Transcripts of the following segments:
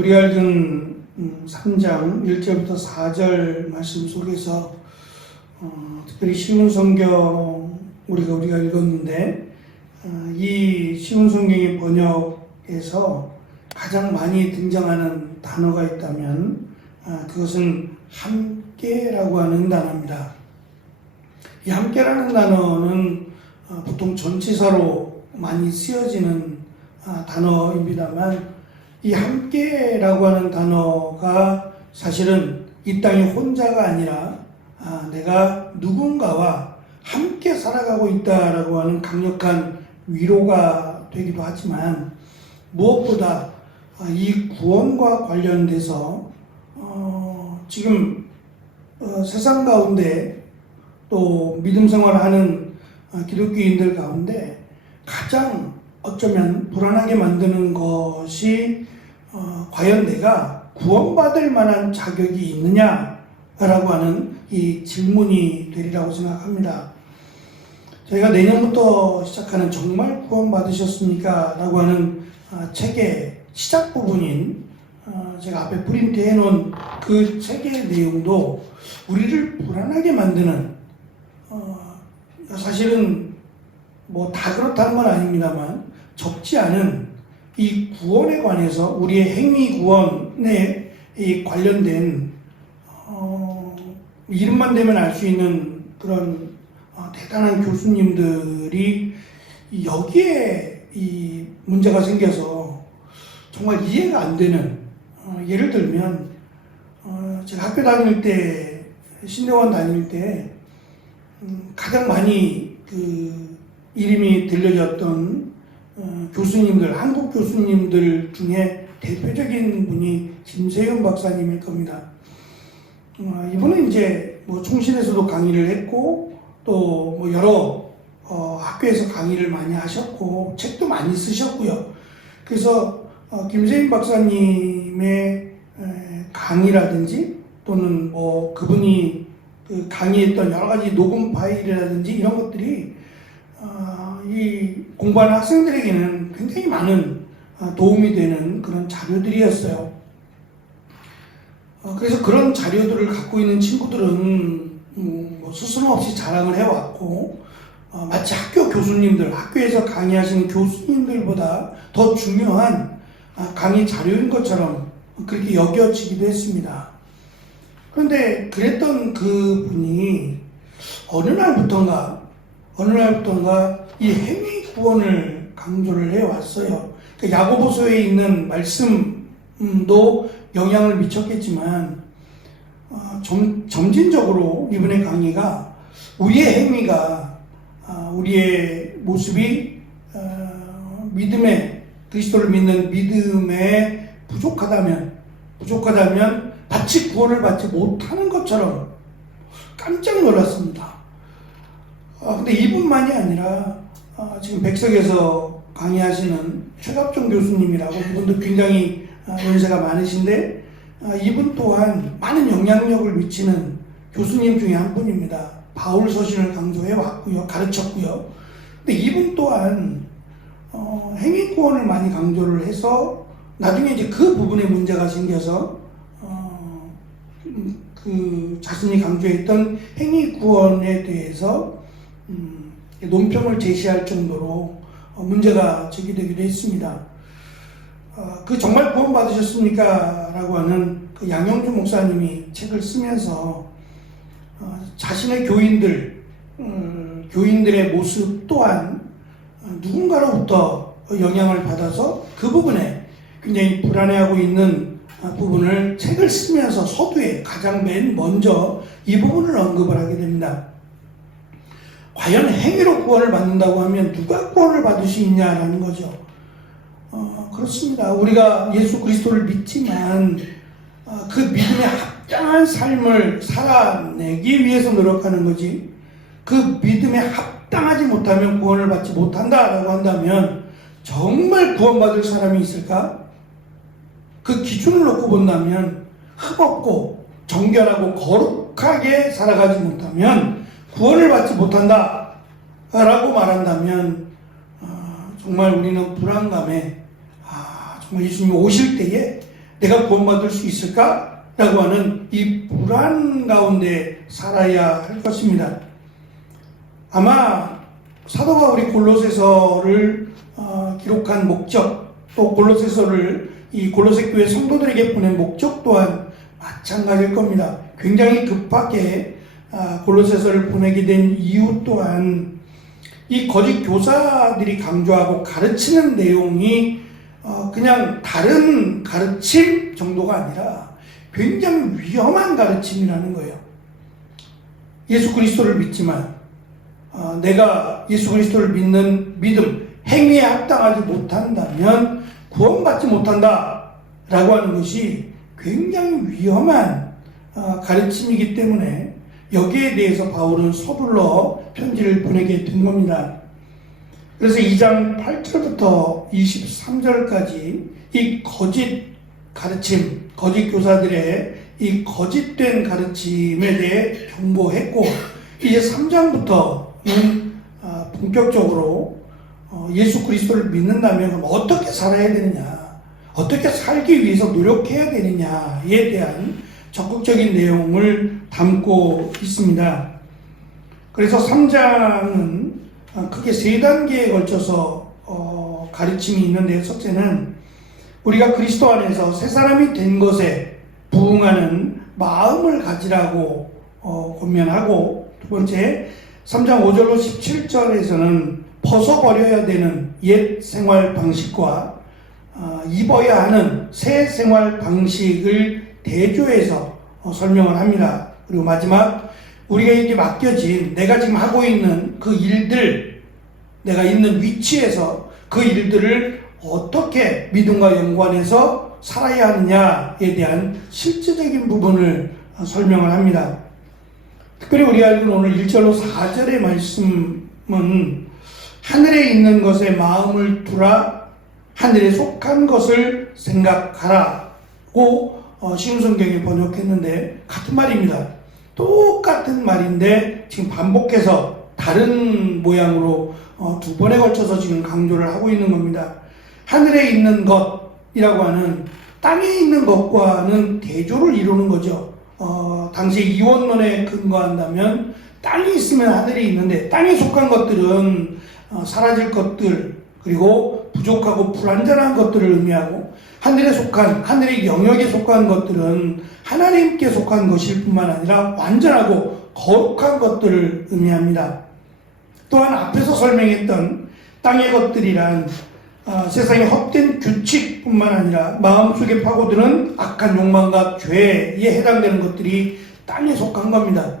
우리가 읽은 3장 1절부터 4절 말씀 속에서 특별히 신약성경 우리가 읽었는데 이 신약성경의 번역에서 가장 많이 등장하는 단어가 있다면 그것은 함께라고 하는 단어입니다. 이 함께라는 단어는 보통 전치사로 많이 쓰여지는 단어입니다만 이 함께라고 하는 단어가 사실은 이 땅에 혼자가 아니라 내가 누군가와 함께 살아가고 있다라고 하는 강력한 위로가 되기도 하지만 무엇보다 이 구원과 관련돼서 지금 세상 가운데 또 믿음 생활하는 기독교인들 가운데 가장 어쩌면 불안하게 만드는 것이 과연 내가 구원받을 만한 자격이 있느냐라고 하는 이 질문이 되리라고 생각합니다. 저희가 내년부터 시작하는 정말 구원받으셨습니까? 라고 하는 책의 시작 부분인 제가 앞에 프린트해 놓은 그 책의 내용도 우리를 불안하게 만드는 사실은 뭐 다 그렇다는 건 아닙니다만 적지 않은 이 구원에 관해서 우리의 행위 구원에 관련된 이름만 대면 알 수 있는 그런 대단한 교수님들이 여기에 이 문제가 생겨서 정말 이해가 안 되는 예를 들면 제가 학교 다닐 때 신대원 다닐 때 가장 많이 그 이름이 들려졌던 교수님들, 한국 교수님들 중에 대표적인 분이 김세윤 박사님일 겁니다. 이분은 이제 뭐 총신에서도 강의를 했고 또 뭐 여러 학교에서 강의를 많이 하셨고 책도 많이 쓰셨고요. 그래서 김세윤 박사님의 강의라든지 또는 뭐 그분이 그 강의했던 여러 가지 녹음 파일이라든지 이런 것들이 이 공부하는 학생들에게는 굉장히 많은 도움이 되는 그런 자료들이었어요. 그래서 그런 자료들을 갖고 있는 친구들은 뭐 스스럼없이 자랑을 해왔고 마치 학교 교수님들, 학교에서 강의하시는 교수님들보다 더 중요한 강의 자료인 것처럼 그렇게 여겨지기도 했습니다. 그런데 그랬던 그 분이 어느 날부턴가 이 행위 구원을 강조를 해왔어요. 그러니까 야고보서에 있는 말씀도 영향을 미쳤겠지만 점진적으로 이분의 강의가 우리의 행위가 우리의 모습이 믿음의 그리스도를 믿는 믿음에 부족하다면 마치 구원을 받지 못하는 것처럼 깜짝 놀랐습니다. 근데 이분만이 아니라 지금 백석에서 강의하시는 최갑종 교수님이라고 이분도 굉장히 연세가 많으신데 이분 또한 많은 영향력을 미치는 교수님 중에 한 분입니다. 바울 서신을 강조해 왔고요, 가르쳤고요. 근데 이분 또한 행위 구원을 많이 강조를 해서 나중에 이제 그 부분에 문제가 생겨서 그 자신이 강조했던 행위 구원에 대해서 논평을 제시할 정도로 문제가 제기되기도 했습니다. 그 정말 구원 받으셨습니까? 라고 하는 그 양영주 목사님이 책을 쓰면서 자신의 교인들의 모습 또한 누군가로부터 영향을 받아서 그 부분에 굉장히 불안해하고 있는 부분을 책을 쓰면서 서두에 가장 맨 먼저 이 부분을 언급을 하게 됩니다. 과연 행위로 구원을 받는다고 하면 누가 구원을 받을 수 있냐라는 거죠. 그렇습니다. 우리가 예수 그리스도를 믿지만 그 믿음에 합당한 삶을 살아내기 위해서 노력하는 거지, 그 믿음에 합당하지 못하면 구원을 받지 못한다라고 한다면 정말 구원받을 사람이 있을까? 그 기준을 놓고 본다면 흠없고 정결하고 거룩하게 살아가지 못하면 구원을 받지 못한다 라고 말한다면 정말 우리는 불안감에 정말 예수님이 오실 때에 내가 구원받을 수 있을까? 라고 하는 이 불안 가운데 살아야 할 것입니다. 아마 사도 바울이 골로새서를 기록한 목적, 또 골로새서를 이 골로새 교회 성도들에게 보낸 목적 또한 마찬가지일 겁니다. 굉장히 급하게 골로새서를 보내게 된 이유 또한 이 거짓 교사들이 강조하고 가르치는 내용이 그냥 다른 가르침 정도가 아니라 굉장히 위험한 가르침이라는 거예요. 예수 그리스도를 믿지만 내가 예수 그리스도를 믿는 믿음, 행위에 합당하지 못한다면 구원받지 못한다 라고 하는 것이 굉장히 위험한 가르침이기 때문에 여기에 대해서 바울은 서둘러 편지를 보내게 된 겁니다. 그래서 2장 8절부터 23절까지 이 거짓 가르침, 거짓 교사들의 이 거짓된 가르침에 대해 경고했고, 이제 3장부터는 본격적으로 예수 그리스도를 믿는다면 어떻게 살아야 되느냐, 어떻게 살기 위해서 노력해야 되느냐에 대한 적극적인 내용을 담고 있습니다. 그래서 3장은 크게 세 단계에 걸쳐서 가르침이 있는데, 첫째는 우리가 그리스도 안에서 새 사람이 된 것에 부응하는 마음을 가지라고 권면하고, 두 번째 3장 5절로 17절에서는 벗어버려야 되는 옛 생활 방식과 입어야 하는 새 생활 방식을 대조해서 설명을 합니다. 그리고 마지막 우리에게 맡겨진 내가 지금 하고 있는 그 일들, 내가 있는 위치에서 그 일들을 어떻게 믿음과 연관해서 살아야 하느냐에 대한 실제적인 부분을 설명을 합니다. 특별히 우리가 읽은 오늘 1절로 4절의 말씀은 하늘에 있는 것에 마음을 두라, 하늘에 속한 것을 생각하라고 신약성경에 번역했는데 같은 말입니다. 똑같은 말인데 지금 반복해서 다른 모양으로 두 번에 걸쳐서 지금 강조를 하고 있는 겁니다. 하늘에 있는 것이라고 하는 땅에 있는 것과는 대조를 이루는 거죠. 당시 이원론에 근거한다면 땅이 있으면 하늘이 있는데, 땅에 속한 것들은 사라질 것들, 그리고 부족하고 불완전한 것들을 의미하고, 하늘에 속한, 하늘의 영역에 속한 것들은 하나님께 속한 것일 뿐만 아니라 완전하고 거룩한 것들을 의미합니다. 또한 앞에서 설명했던 땅의 것들이란 세상의 헛된 규칙뿐만 아니라 마음속에 파고드는 악한 욕망과 죄에 해당되는 것들이 땅에 속한 겁니다.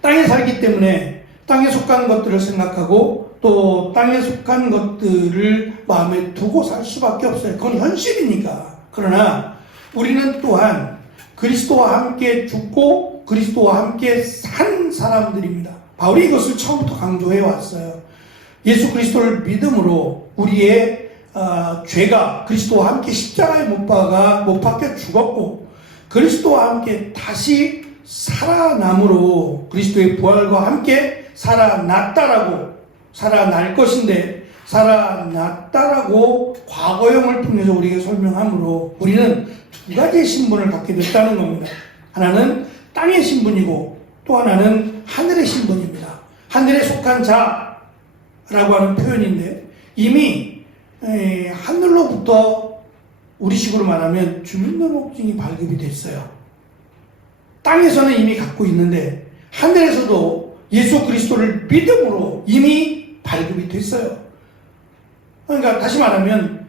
땅에 살기 때문에 땅에 속한 것들을 생각하고 또 땅에 속한 것들을 마음에 두고 살 수밖에 없어요. 그건 현실이니까. 그러나 우리는 또한 그리스도와 함께 죽고 그리스도와 함께 산 사람들입니다. 바울이 이것을 처음부터 강조해 왔어요. 예수 그리스도를 믿음으로 우리의 죄가 그리스도와 함께 십자가에 못 박혀 죽었고, 그리스도와 함께 다시 살아남으로 그리스도의 부활과 함께 살아날 것인데, 살아났다라고 과거형을 통해서 우리에게 설명하므로 우리는 두 가지의 신분을 갖게 됐다는 겁니다. 하나는 땅의 신분이고 또 하나는 하늘의 신분입니다. 하늘에 속한 자라고 하는 표현인데, 이미 하늘로부터 우리식으로 말하면 주민등록증이 발급이 됐어요. 땅에서는 이미 갖고 있는데 하늘에서도 예수 그리스도를 믿음으로 이미 발급이 됐어요. 그러니까 다시 말하면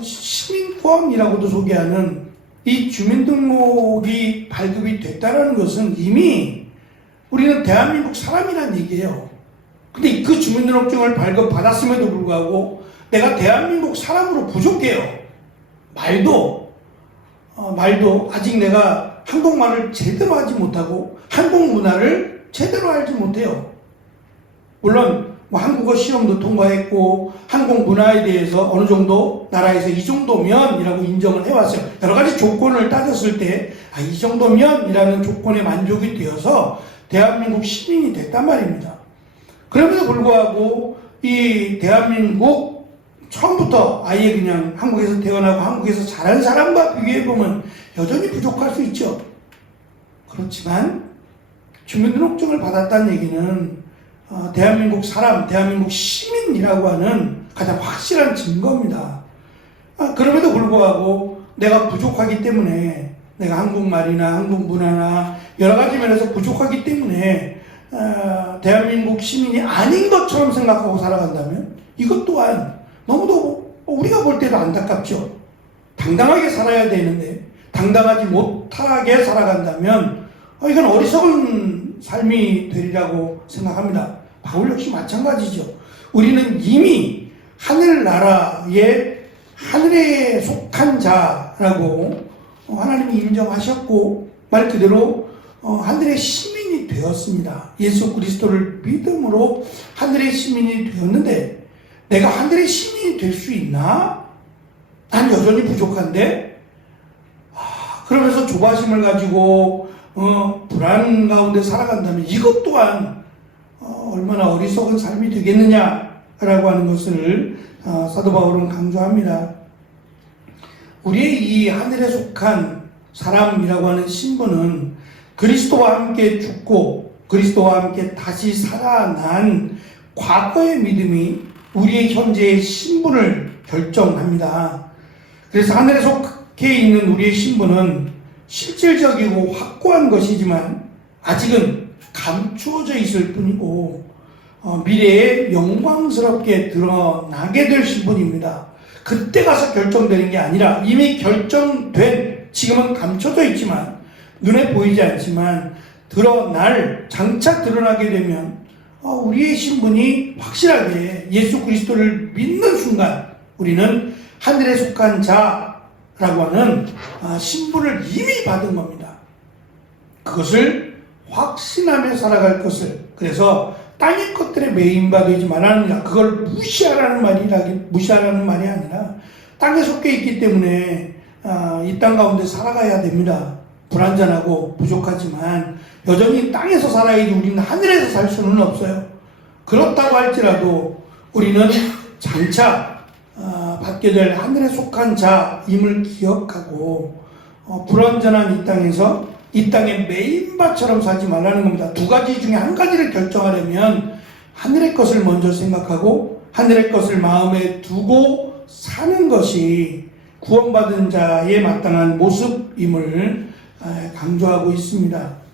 시민권이라고도 소개하는 이 주민등록이 발급이 됐다는 것은 이미 우리는 대한민국 사람이란 얘기예요. 근데 그 주민등록증을 발급받았음에도 불구하고 내가 대한민국 사람으로 부족해요. 말도 아직 내가 한국말을 제대로 하지 못하고 한국 문화를 제대로 알지 못해요. 물론 한국어 시험도 통과했고 한국 문화에 대해서 어느 정도 나라에서 이 정도면이라고 인정을 해왔어요. 여러 가지 조건을 따졌을 때 이 정도면이라는 조건에 만족이 되어서 대한민국 시민이 됐단 말입니다. 그럼에도 불구하고 이 대한민국 처음부터 아예 그냥 한국에서 태어나고 한국에서 자란 사람과 비교해보면 여전히 부족할 수 있죠. 그렇지만 주민등록증을 받았다는 얘기는 대한민국 사람, 대한민국 시민이라고 하는 가장 확실한 증거입니다. 그럼에도 불구하고 내가 부족하기 때문에, 내가 한국말이나 한국 문화나 여러 가지 면에서 부족하기 때문에 대한민국 시민이 아닌 것처럼 생각하고 살아간다면 이것 또한 너무도 우리가 볼 때도 안타깝죠. 당당하게 살아야 되는데 당당하지 못하게 살아간다면 이건 어리석은 삶이 되리라고 생각합니다. 바울 역시 마찬가지죠. 우리는 이미 하늘나라의 하늘에 속한 자라고 하나님이 인정하셨고 말 그대로 하늘의 시민이 되었습니다. 예수 그리스도를 믿음으로 하늘의 시민이 되었는데 내가 하늘의 시민이 될 수 있나? 난 여전히 부족한데? 그러면서 조바심을 가지고 불안 가운데 살아간다면 이것 또한 얼마나 어리석은 삶이 되겠느냐라고 하는 것을 사도 바울은 강조합니다. 우리의 이 하늘에 속한 사람이라고 하는 신분은 그리스도와 함께 죽고 그리스도와 함께 다시 살아난 과거의 믿음이 우리의 현재의 신분을 결정합니다. 그래서 하늘에 속해 있는 우리의 신분은 실질적이고 확고한 것이지만 아직은 감추어져 있을 뿐이고 미래에 영광스럽게 드러나게 될 신분입니다. 그때 가서 결정되는 게 아니라 이미 결정된, 지금은 감춰져 있지만 눈에 보이지 않지만 장차 드러나게 되면 우리의 신분이 확실하게 예수 그리스도를 믿는 순간 우리는 하늘에 속한 자라고 하는 신분을 이미 받은 겁니다. 그것을 확신하며 살아갈 것을, 그래서 땅의 것들에 매인받지 말라느냐, 그걸 무시하라는 말이 아니라 땅에 속해 있기 때문에 이 땅 가운데 살아가야 됩니다. 불완전하고 부족하지만 여전히 땅에서 살아야지 우리는 하늘에서 살 수는 없어요. 그렇다고 할지라도 우리는 장차 받게 될 하늘에 속한 자임을 기억하고 불완전한 이 땅에서 이 땅의 메인바처럼 살지 말라는 겁니다. 두 가지 중에 한 가지를 결정하려면 하늘의 것을 먼저 생각하고 하늘의 것을 마음에 두고 사는 것이 구원받은 자의 마땅한 모습임을 강조하고 있습니다.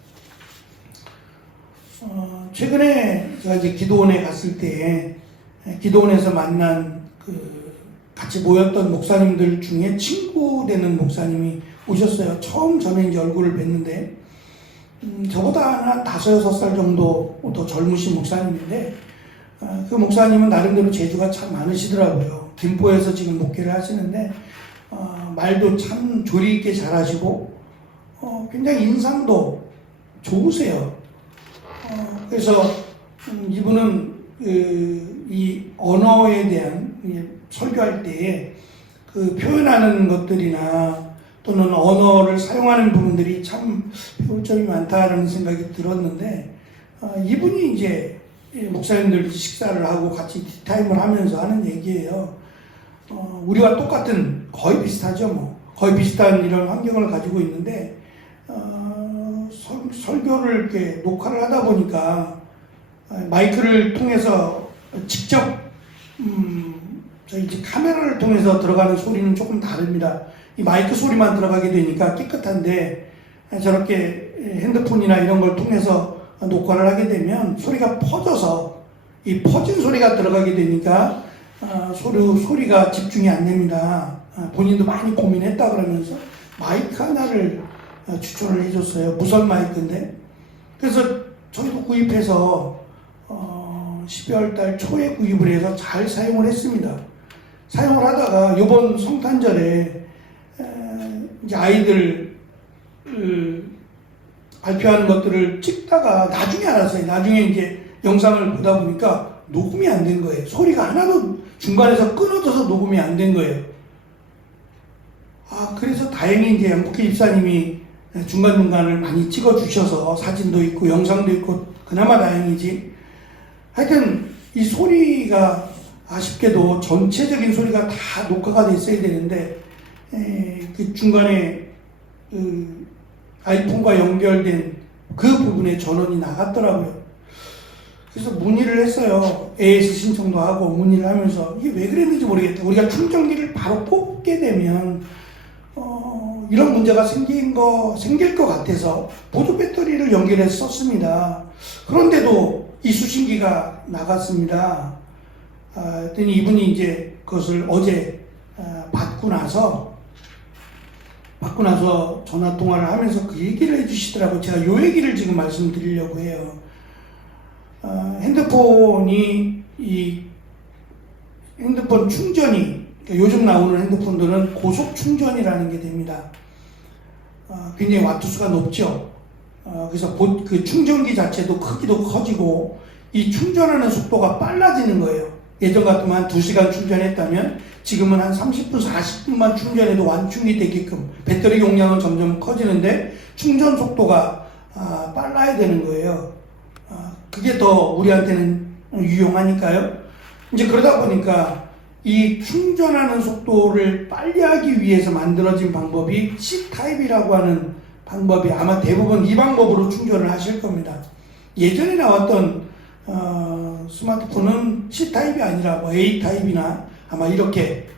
최근에 제가 이제 기도원에 갔을 때 기도원에서 만난 같이 모였던 목사님들 중에 친구 되는 목사님이 오셨어요. 처음 저는 이제 얼굴을 뵀는데 저보다 한 5-6살 정도 더 젊으신 목사님인데 그 목사님은 나름대로 재주가 참 많으시더라고요. 김포에서 지금 목회를 하시는데 말도 참 조리 있게 잘하시고 굉장히 인상도 좋으세요. 그래서 이분은 이 언어에 대한 설교할 때 그 표현하는 것들이나 또는 언어를 사용하는 부분들이 참 배울 점이 많다라는 생각이 들었는데 이분이 이제 목사님들 식사를 하고 같이 티타임을 하면서 하는 얘기예요. 우리와 똑같은, 거의 비슷하죠. 거의 비슷한 이런 환경을 가지고 있는데 설교를 이렇게 녹화를 하다 보니까 마이크를 통해서 직접 저희 이제 카메라를 통해서 들어가는 소리는 조금 다릅니다. 이 마이크 소리만 들어가게 되니까 깨끗한데 저렇게 핸드폰이나 이런 걸 통해서 녹화를 하게 되면 소리가 퍼져서 이 퍼진 소리가 들어가게 되니까 소리가 집중이 안 됩니다. 본인도 많이 고민했다 그러면서 마이크 하나를 추천을 해줬어요. 무선 마이크인데. 그래서 저희도 구입해서 12월 달 초에 구입을 해서 잘 사용을 했습니다. 사용을 하다가 이번 성탄절에 이제 아이들 발표하는 것들을 찍다가 나중에 알았어요. 나중에 이제 영상을 보다 보니까 녹음이 안 된 거예요. 소리가 하나도 중간에서 끊어져서 녹음이 안 된 거예요. 그래서 다행히 이제 양복희 집사님이 중간중간을 많이 찍어주셔서 사진도 있고 영상도 있고 그나마 다행이지. 하여튼 이 소리가 아쉽게도 전체적인 소리가 다 녹화가 됐어야 되는데 그 중간에 그 아이폰과 연결된 그 부분에 전원이 나갔더라고요. 그래서 문의를 했어요. AS 신청도 하고 문의를 하면서 이게 왜 그랬는지 모르겠다. 우리가 충전기를 바로 뽑게 되면 이런 문제가 생길 것 같아서 보조 배터리를 연결해서 썼습니다. 그런데도 이 수신기가 나갔습니다. 그랬더니 이분이 이제 그것을 어제 받고 나서 전화 통화를 하면서 그 얘기를 해주시더라고요. 제가 요 얘기를 지금 말씀드리려고 해요. 핸드폰이 핸드폰 충전이 그러니까 요즘 나오는 핸드폰들은 고속 충전이라는 게 됩니다. 굉장히 와트수가 높죠. 그래서 그 충전기 자체도 크기도 커지고 이 충전하는 속도가 빨라지는 거예요. 예전 같으면 한 2시간 충전했다면 지금은 한 30분, 40분만 충전해도 완충이 되게끔 배터리 용량은 점점 커지는데 충전 속도가 빨라야 되는 거예요. 그게 더 우리한테는 유용하니까요. 이제 그러다 보니까 이 충전하는 속도를 빨리 하기 위해서 만들어진 방법이 C타입이라고 하는 방법이 아마 대부분 이 방법으로 충전을 하실 겁니다. 예전에 나왔던 스마트폰은 C타입이 아니라 뭐 A타입이나 아마 이렇게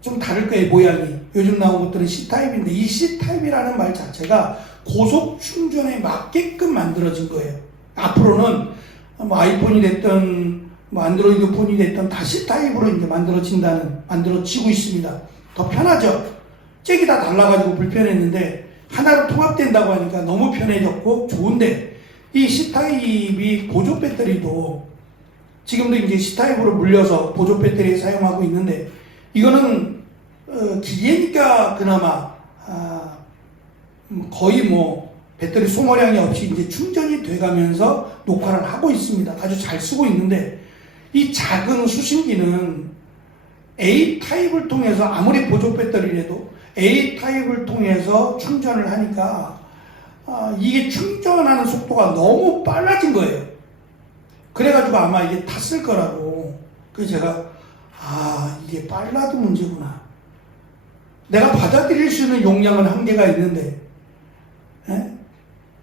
좀 다를 거예요, 모양이. 요즘 나온 것들은 C타입인데 이 C타입이라는 말 자체가 고속 충전에 맞게끔 만들어진 거예요. 앞으로는 뭐 아이폰이 됐든 뭐 안드로이드 폰이 됐든 다 C타입으로 이제 만들어지고 있습니다. 더 편하죠. 잭이 다 달라가지고 불편했는데 하나로 통합된다고 하니까 너무 편해졌고 좋은데 이 C타입이 보조 배터리도 지금도 이제 C타입으로 물려서 보조 배터리 사용하고 있는데 이거는 기계니까 그나마 거의 뭐 배터리 소모량이 없이 이제 충전이 돼가면서 녹화를 하고 있습니다. 아주 잘 쓰고 있는데 이 작은 수신기는 A타입을 통해서 아무리 보조 배터리라도 A타입을 통해서 충전을 하니까 이게 충전하는 속도가 너무 빨라진 거예요. 그래가지고 아마 이게 탔을 거라고. 그래서 제가 이게 빨라도 문제구나. 내가 받아들일 수 있는 용량은 한계가 있는데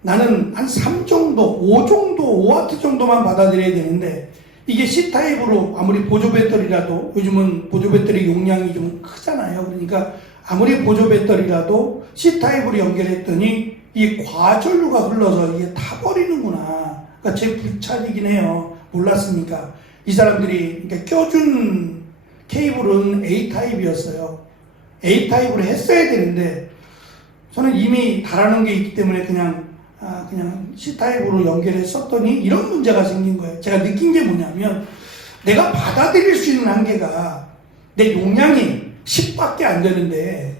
나는 한 3 정도, 5 정도, 5W 정도만 받아들여야 되는데 이게 C타입으로 아무리 보조 배터리라도 요즘은 보조 배터리 용량이 좀 크잖아요. 그러니까 아무리 보조 배터리라도 C타입으로 연결했더니 이 과전류가 흘러서 이게 타버리는구나. 그러니까 제 불찰이긴 해요. 몰랐으니까. 이 사람들이 그러니까 껴준 케이블은 A타입이었어요. A타입으로 했어야 되는데 저는 이미 달아놓은 게 있기 때문에 그냥 C타입으로 연결했었더니 이런 문제가 생긴 거예요. 제가 느낀 게 뭐냐면 내가 받아들일 수 있는 한계가 내 용량이 10밖에 안 되는데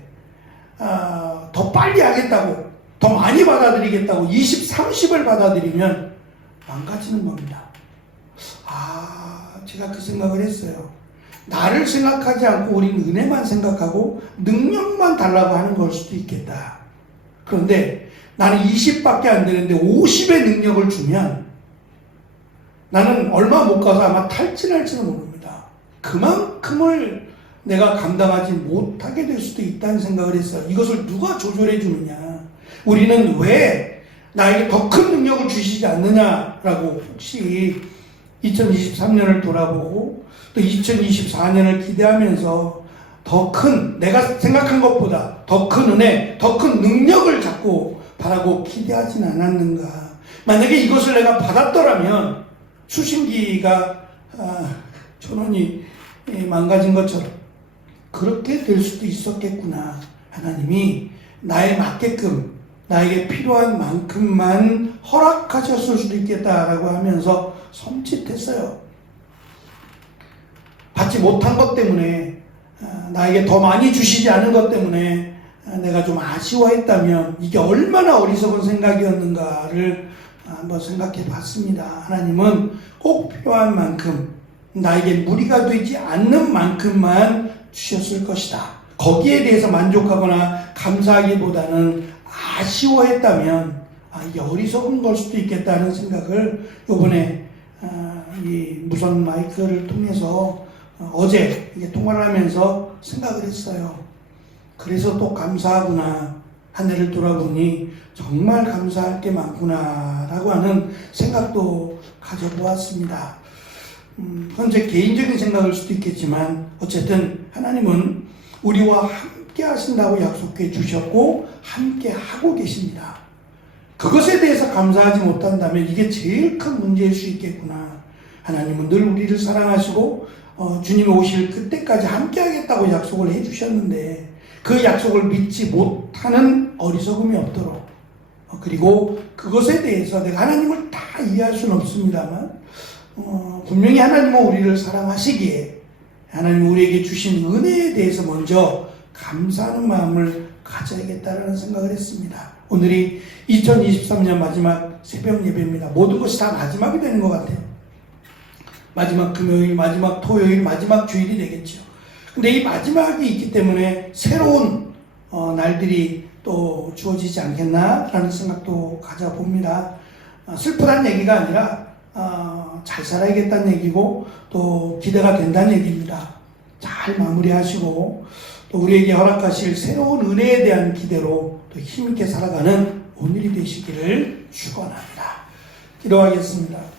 더 빨리 하겠다고 더 많이 받아들이겠다고 20, 30을 받아들이면 망가지는 겁니다. 제가 그 생각을 했어요. 나를 생각하지 않고 우리는 은혜만 생각하고 능력만 달라고 하는 걸 수도 있겠다. 그런데 나는 20밖에 안 되는데 50의 능력을 주면 나는 얼마 못 가서 아마 탈진할지는 모릅니다. 그만큼을 내가 감당하지 못하게 될 수도 있다는 생각을 했어요. 이것을 누가 조절해 주느냐. 우리는 왜 나에게 더 큰 능력을 주시지 않느냐라고 혹시 2023년을 돌아보고 또 2024년을 기대하면서 더 큰, 내가 생각한 것보다 더 큰 은혜, 더 큰 능력을 자꾸 바라고 기대하진 않았는가. 만약에 이것을 내가 받았더라면 수신기가 전원이 망가진 것처럼 그렇게 될 수도 있었겠구나. 하나님이 나에 맞게끔 나에게 필요한 만큼만 허락하셨을 수도 있겠다라고 하면서 섬찟했어요. 받지 못한 것 때문에 나에게 더 많이 주시지 않은 것 때문에 내가 좀 아쉬워했다면 이게 얼마나 어리석은 생각이었는가를 한번 생각해 봤습니다. 하나님은 꼭 필요한 만큼 나에게 무리가 되지 않는 만큼만 주셨을 것이다. 거기에 대해서 만족하거나 감사하기보다는 아쉬워했다면 이게 어리석은 걸 수도 있겠다는 생각을 이번에 이 무선 마이크를 통해서 어제 이게 통화를 하면서 생각을 했어요. 그래서 또 감사하구나. 한 해를 돌아보니 정말 감사할 게 많구나라고 하는 생각도 가져보았습니다. 현재 개인적인 생각일 수도 있겠지만 어쨌든 하나님은 우리와 함께 하신다고 약속해 주셨고 함께 하고 계십니다. 그것에 대해서 감사하지 못한다면 이게 제일 큰 문제일 수 있겠구나. 하나님은 늘 우리를 사랑하시고 주님이 오실 그때까지 함께 하겠다고 약속을 해 주셨는데 그 약속을 믿지 못하는 어리석음이 없도록 그리고 그것에 대해서 내가 하나님을 다 이해할 수는 없습니다만 분명히 하나님은 우리를 사랑하시기에 하나님 우리에게 주신 은혜에 대해서 먼저 감사하는 마음을 가져야겠다라는 생각을 했습니다. 오늘이 2023년 마지막 새벽 예배입니다. 모든 것이 다 마지막이 되는 것 같아요. 마지막 금요일, 마지막 토요일, 마지막 주일이 되겠죠. 근데 이 마지막이 있기 때문에 새로운 날들이 또 주어지지 않겠나라는 생각도 가져봅니다. 슬프다는 얘기가 아니라 잘 살아야겠다는 얘기고 또 기대가 된다는 얘기입니다. 잘 마무리하시고 또 우리에게 허락하실 새로운 은혜에 대한 기대로 또 힘있게 살아가는 오늘이 되시기를 축원합니다. 기도하겠습니다.